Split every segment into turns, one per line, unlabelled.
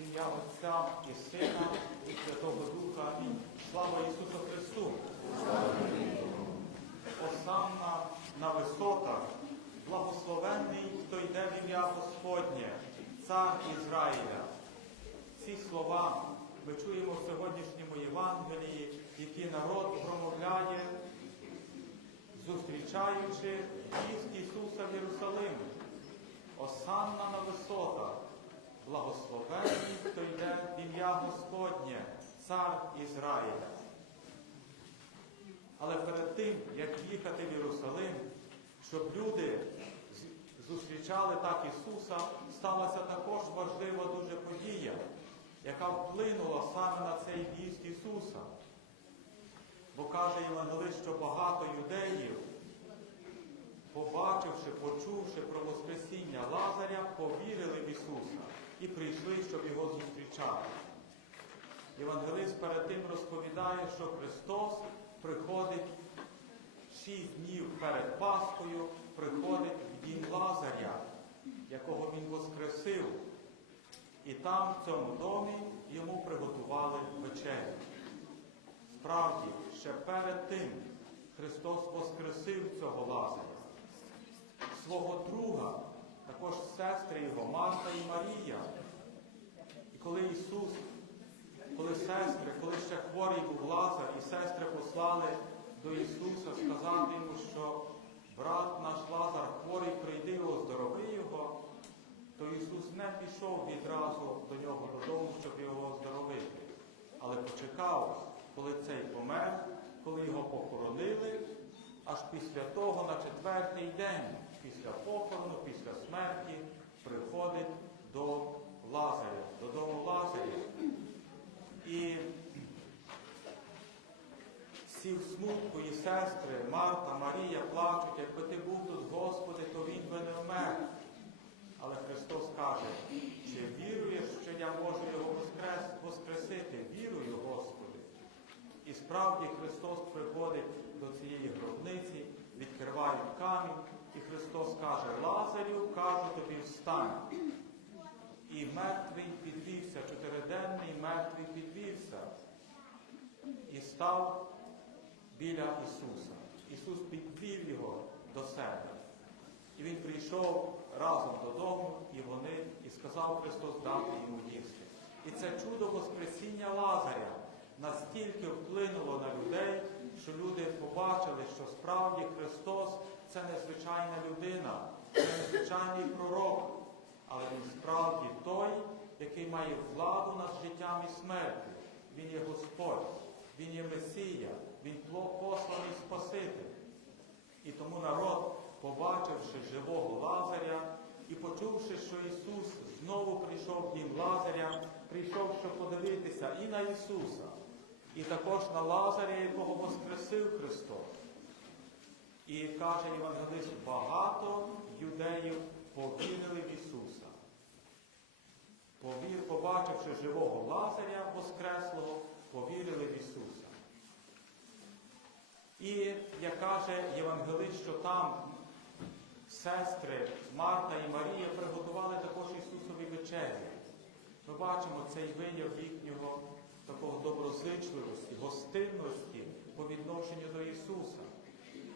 Ім'я Отця і Сина, і Святого Духа. Слава Ісусу Христу! Осанна на висотах, благословенний, хто йде в ім'я Господнє, цар Ізраїля. Ці слова ми чуємо в сьогоднішньому Євангелії, які народ промовляє, зустрічаючи в'їзд Ісуса в Єрусалим. Осанна на висотах, благословенний, хто йде в ім'я Господнє, цар Ізраїля. Але перед тим, як їхати в Єрусалим, щоб люди зустрічали так Ісуса, сталася також важлива дуже подія, яка вплинула саме на цей в'їзд Ісуса. Бо каже Євангелист, що багато юдеїв, побачивши, почувши про Воскресіння Лазаря, повірили в Ісуса і прийшли, щоб його зустрічати. Євангелист перед тим розповідає, що Христос приходить шість днів перед Пасхою, приходить в дім Лазаря, якого Він воскресив. І там, в цьому домі, йому приготували вечерю. Справді, ще перед тим Христос воскресив цього Лазаря. Свого друга, також сестри його, Марта і Марія. І коли Ісус коли сестри, коли ще хворий був Лазар, і сестри послали до Ісуса сказати йому, що брат наш Лазар хворий, прийди, оздорови його, то Ісус не пішов відразу до нього додому, щоб його оздоровити, але почекав, коли цей помер, коли його похоронили, аж після того, на четвертий день, після похорону, після смерті, приходить до Лазаря, додому Лазаря. І всі в смутку, і сестри, Марта, Марія плачуть, якби ти був тут, Господи, то він би не вмер. Але Христос каже, чи віруєш, що я можу його воскрес, воскресити? Вірую, Господи. І справді Христос приходить до цієї гробниці, відкривають камінь, і Христос каже, Лазарю, кажу тобі, встань. І мертвий підвівся, чотириденний мертвий підвівся і став біля Ісуса. Ісус підвів його до себе. І Він прийшов разом додому, і вони, і сказав Христос дати йому їсти. І це чудо Воскресіння Лазаря настільки вплинуло на людей, що люди побачили, що справді Христос це незвичайна людина, це незвичайний пророк. Але він справді той, який має владу над життям і смертю. Він є Господь, Він є Месія, Він посланий Спаситель. І тому народ, побачивши живого Лазаря і почувши, що Ісус знову прийшов в дім Лазаря, прийшов, щоб подивитися і на Ісуса, і також на Лазаря, якого Воскресив Христос. І каже Євангелист, багато юдеїв повірили в Ісуса. Повір, побачивши живого Лазаря Воскреслого, повірили в Ісуса. І як каже Євангелист, що там сестри Марта і Марія приготували також Ісусові вечері. Ми бачимо цей вияв їхнього такого доброзичливості, гостинності по відношенню до Ісуса.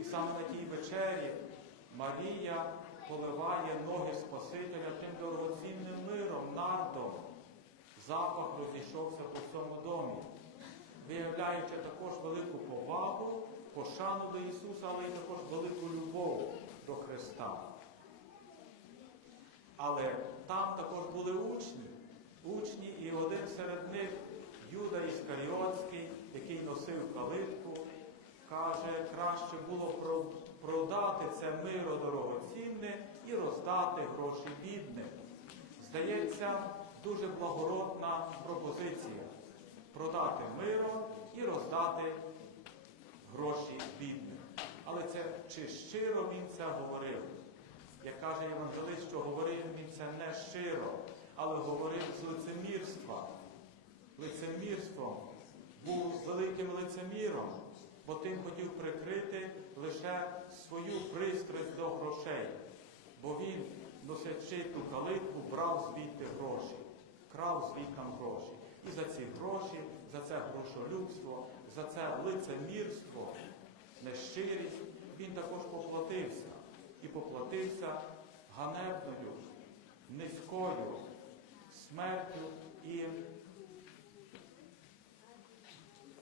І саме на тій вечері Марія поливає ноги Спасителя тим дорогоцінним миром, нардом. Запах розійшовся по всьому домі, виявляючи також велику повагу, пошану до Ісуса, але й також велику любов до Христа. Але там також були учні, учні, і один серед них, Юда Іскаріотський, який носив калитку, каже, краще було продати це миро дорогоцінне і роздати гроші бідним. Здається, дуже благородна пропозиція продати миро і роздати гроші бідним. Але це чи щиро він це говорив? Як каже Євангелист, що говорив він це не щиро, але говорив з лицемірства. Лицемірством був великим лицеміром, бо тим хотів прикрити лише свою пристрасть до грошей. Бо він, носячи ту калитку, брав звідти гроші. Крав крав з вікам гроші. І за ці гроші, за це грошолюбство, за це лицемірство, нещирість, він також поплатився. І поплатився ганебною, низькою смертю і,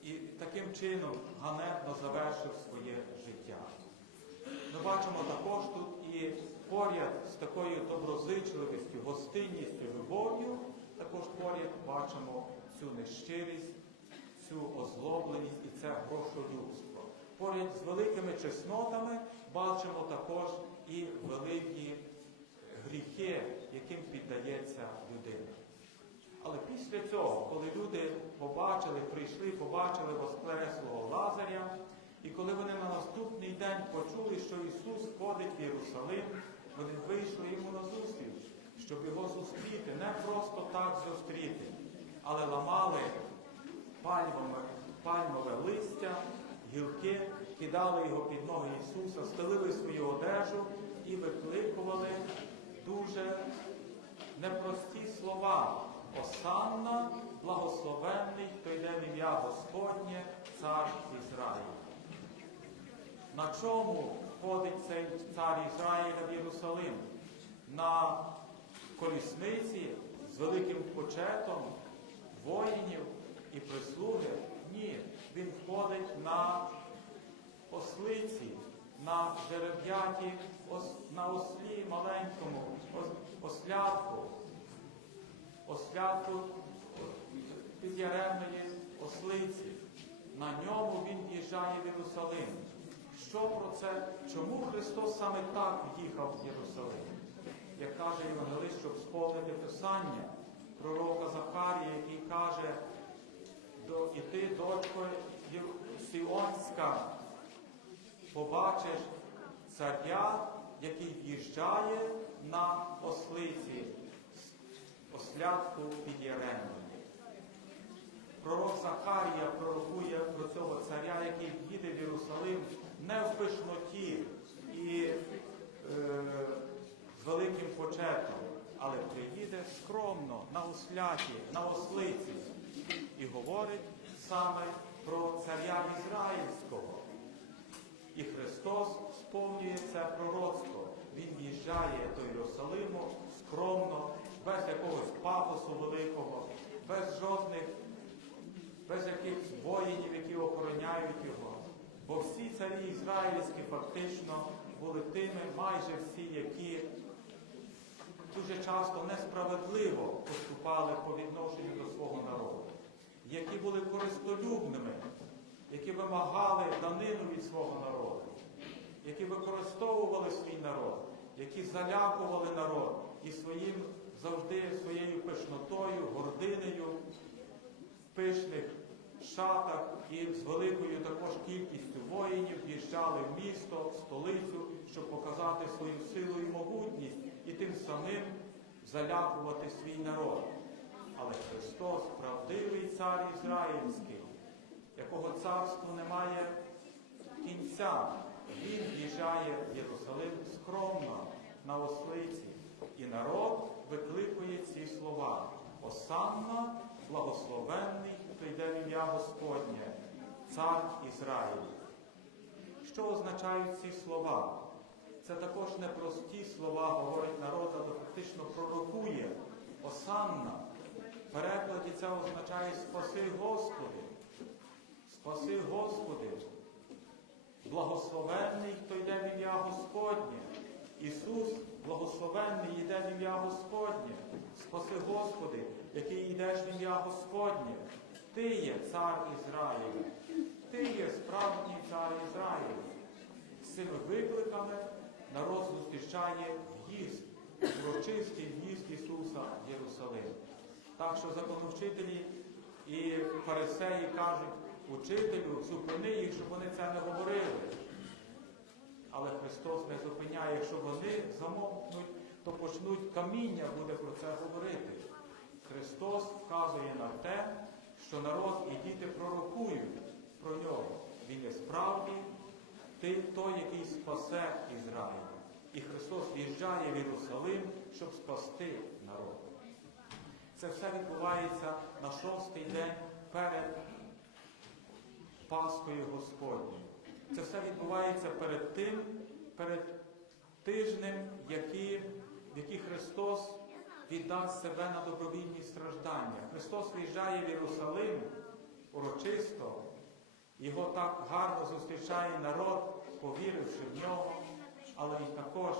і таким чином ганебно завершив своє життя. Ми бачимо також тут і поряд з такою доброзичливістю, гостинністю, любов'ю, також поряд бачимо цю нещирість, цю озлобленість і це грошолюбство. Поряд з великими чеснотами бачимо також і великі гріхи, яким піддається людина. Після цього, коли люди побачили, прийшли, побачили воскреслого Лазаря, і коли вони на наступний день почули, що Ісус входить в Єрусалим, вони вийшли йому на зустріч, щоб його зустріти, не просто так зустріти, але ламали пальмове, пальмове листя, гілки, кидали його під ноги Ісуса, стелили свою одежу і викликували дуже непрості слова. Осанна, благословенний, хто йде в ім'я Господнє, цар Ізраїль. На чому ходить цей цар Ізраїля в Єрусалим? На колісниці з великим почетом воїнів і прислуги? Ні, він ходить на ослиці, на жереб'яті, на ослі маленькому, ос- ослятку, ослятку підяремної ослиці. На ньому він в'їжджає в Єрусалим. Що про це? Чому Христос саме так в'їхав в Єрусалим? Як каже Євангелист, щоб сповнити Писання пророка Захарія, який каже, і ти, дочко Сіонська, побачиш царя, який в'їжджає на ослиці, ослядку під. Пророк Захарія пророкує про цього царя, який їде в Єрусалим не в пишноті і е, з великим почетом, але приїде скромно на осляті, на ослиці і говорить саме про царя Ізраїльського. І Христос сповнює це пророцтво. Він в'їжджає до Єрусалиму скромно, пафосу великого, без жодних, без якихось воїнів, які охороняють його. Бо всі царі ізраїльські фактично були тими, майже всі, які дуже часто несправедливо поступали по відношенню до свого народу, які були користолюбними, які вимагали данину від свого народу, які використовували свій народ, які залякували народ і своїм завжди своєю шатах і з великою також кількістю воїнів в'їжджали в місто, в столицю, щоб показати свою силу і могутність і тим самим залякувати свій народ. Але Христос, правдивий цар Ізраїльський, якого царство немає кінця, він в'їжджає в Єрусалим скромно на ослиці, і народ викликує ці слова. Осанна, благословенний, хто йде в ім'я Господнє, цар Ізраїль. Що означають ці слова? Це також непрості слова, говорить народ, але фактично пророкує. Осанна. В перекладі це означає спаси Господи. Спаси Господи. Благословенний, хто йде в ім'я Господнє. Ісус благословенний йде в ім'я Господнє. Спаси Господи, який йдеш в ім'я Господнє. Ти є цар Ізраїля. Ти є справжній цар Ізраїля. З цими викликами народ зустрічає в'їзд, урочистий в'їзд Ісуса в Єрусалим. Так що законовчителі і фарисеї кажуть, учителю, зупини їх, щоб вони це не говорили. Але Христос не зупиняє, якщо вони замовкнуть, то почнуть каміння буде про це говорити. Христос вказує на те, що народ і діти пророкують про нього. Він є справді той, який спасе Ізраїль. І Христос в'їжджає в Єрусалим, щоб спасти народ. Це все відбувається на шостий день перед Пасхою Господньою. Це все відбувається перед тим, перед тижнем, який, який Христос віддасть себе на добровільні страждання. Христос виїжджає в Єрусалим урочисто, його так гарно зустрічає народ, повіривши в нього, але і також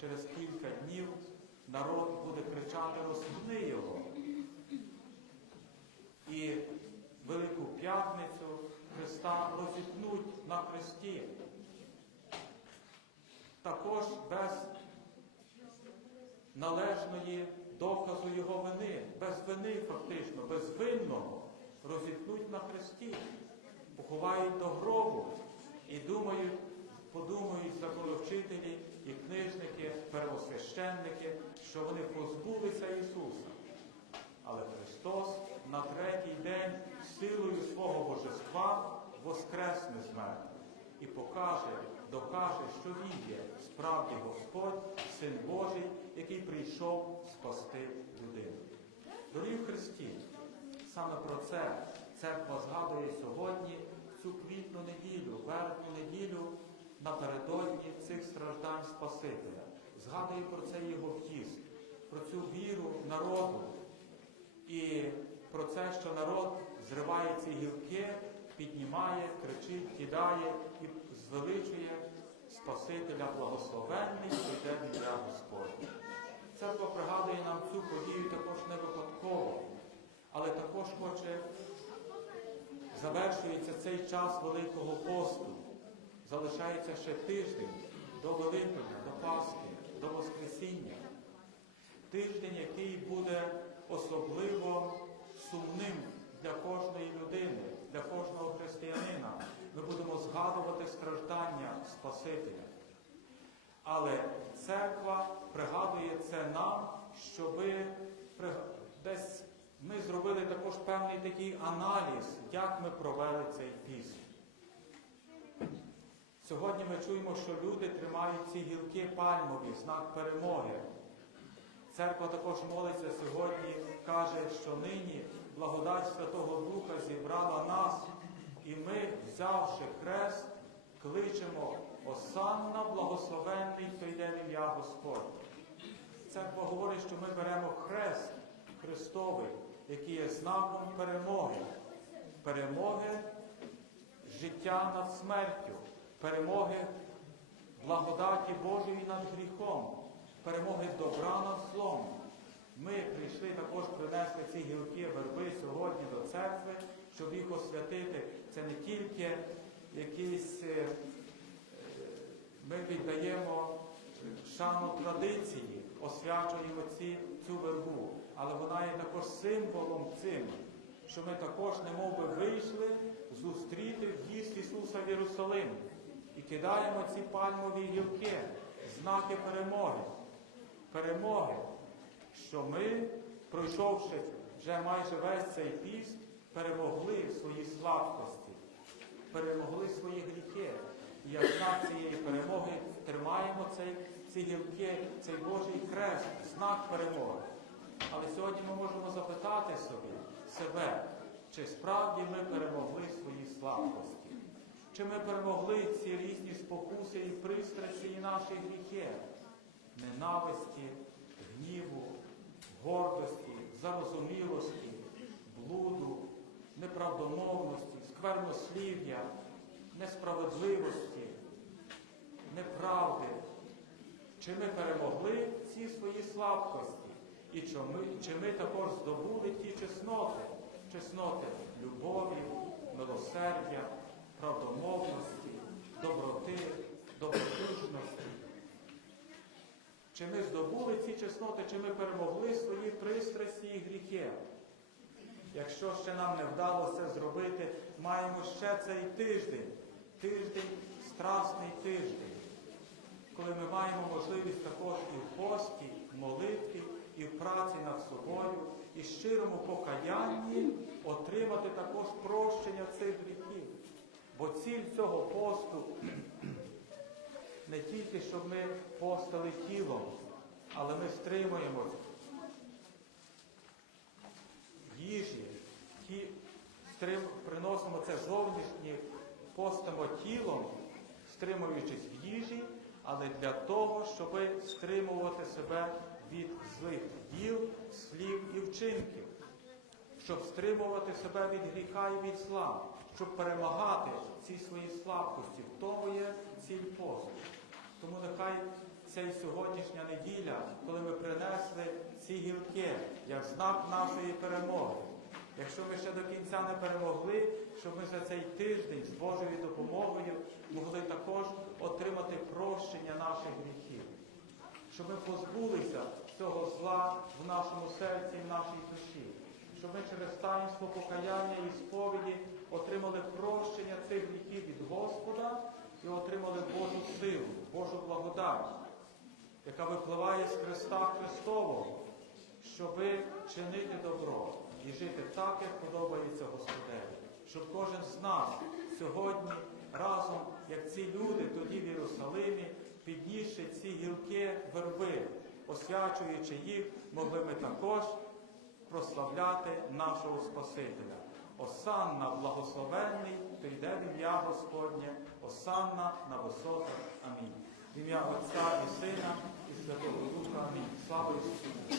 через кілька днів народ буде кричати розсудни його. І Велику П'ятницю Христа розіпнуть на хресті. Також без належної доказу його вини, без вини фактично, безвинного розіпнуть на хресті, поховають до гробу і думають, подумають законовчителі і книжники, первосвященники, що вони позбулися Ісуса. Але Христос на третій день силою свого божества воскресне з мертвих і покаже, докаже, що Він є справді Господь, Син Божий, який прийшов спасти людину. Дорогі в Христі, саме про це церква згадує сьогодні цю квітну неділю, верхню неділю напередодні цих страждань Спасителя. Згадує про це його втіск, про цю віру народу. І про це, що народ зриває ці гілки, піднімає, кричить, кидає і звеличує Спасителя благословенний, прийде ім'я Господнє. Церква пригадує нам цю подію також не випадково, але також хоче, завершується цей час Великого посту. Залишається ще тиждень до Великого, до Пасхи, до Воскресіння. Тиждень, який буде особливо сумним для кожної людини, для кожного християнина. Ми будемо згадувати страждання Спасителя. Але церква пригадує це нам, щоби десь ми зробили також певний такий аналіз, як ми провели цей піст. Сьогодні ми чуємо, що люди тримають ці гілки пальмові, знак перемоги. Церква також молиться сьогодні, каже, що нині благодать Святого Духа зібрала нас, і ми, взявши хрест, кличемо Осанна благословенний, хто йде в ім'я Господь. Церква говорить, що ми беремо хрест Христовий, який є знаком перемоги, перемоги життя над смертю, перемоги благодаті Божої над гріхом перемоги добра над злом. Ми прийшли також принести ці гілки верби сьогодні до церкви, щоб їх освятити. Це не тільки якісь е, ми віддаємо шану традиції, освячуємо ці, цю вербу, але вона є також символом цим, що ми також немов би вийшли зустріти в'їзд Ісуса в Єрусалим. І кидаємо ці пальмові гілки, знаки перемоги. Перемоги, що ми, пройшовши вже майже весь цей піст, перемогли свої слабкості, перемогли свої гріхи. Як знак цієї перемоги тримаємо цей, ці гілки, цей Божий хрест, знак перемоги. Але сьогодні ми можемо запитати собі, себе, чи справді ми перемогли свої слабкості, чи ми перемогли ці різні спокуси і пристрасті і наші гріхи ненависті, гніву, гордості, зарозумілості, блуду, неправдомовності, сквернослів'я, несправедливості, неправди. Чи ми перемогли ці свої слабкості? І чи ми, чи ми також здобули ті чесноти, чесноти любові, милосердя, правдомовності, доброти, добродушності? Чи ми здобули ці чесноти, чи ми перемогли свої пристрасті і гріхи? Якщо ще нам не вдалося зробити, маємо ще цей тиждень, тиждень, страсний тиждень, коли ми маємо можливість також і в пості, в молитві, і в праці над собою, і щирому покаянні отримати також прощення цих гріхів. Бо ціль цього посту не тільки, щоб ми постали тілом, але ми стримуємося стрим, приносимо це зовнішнє, постимо тілом, стримуючись в їжі, але для того, щоб стримувати себе від злих діл, слів і вчинків, щоб стримувати себе від гріха і від зла, щоб перемагати ці свої слабкості. В тому є ціль посту. Тому нехай цей сьогоднішня неділя, коли ми принесли ці гілки як знак нашої перемоги. Якщо ми ще до кінця не перемогли, щоб ми за цей тиждень з Божою допомогою могли також отримати прощення наших гріхів, щоб ми позбулися цього зла в нашому серці і в нашій душі, щоб ми через таїнство покаяння і сповіді отримали прощення цих гріхів від Господа і отримали Божу силу, Божу благодать, яка випливає з Христа Христового, щоби чинити добро і жити так, як подобається Господеві. Щоб кожен з нас сьогодні разом, як ці люди тоді в Єрусалимі, піднісши ці гілки верби, освячуючи їх, могли ми також прославляти нашого Спасителя. Осанна благословенний, прийде в ім'я Господнє, осанна на висотах. Амінь. В ім'я Отця і Сина і Святого Духа. Амінь. Слава Ісусу!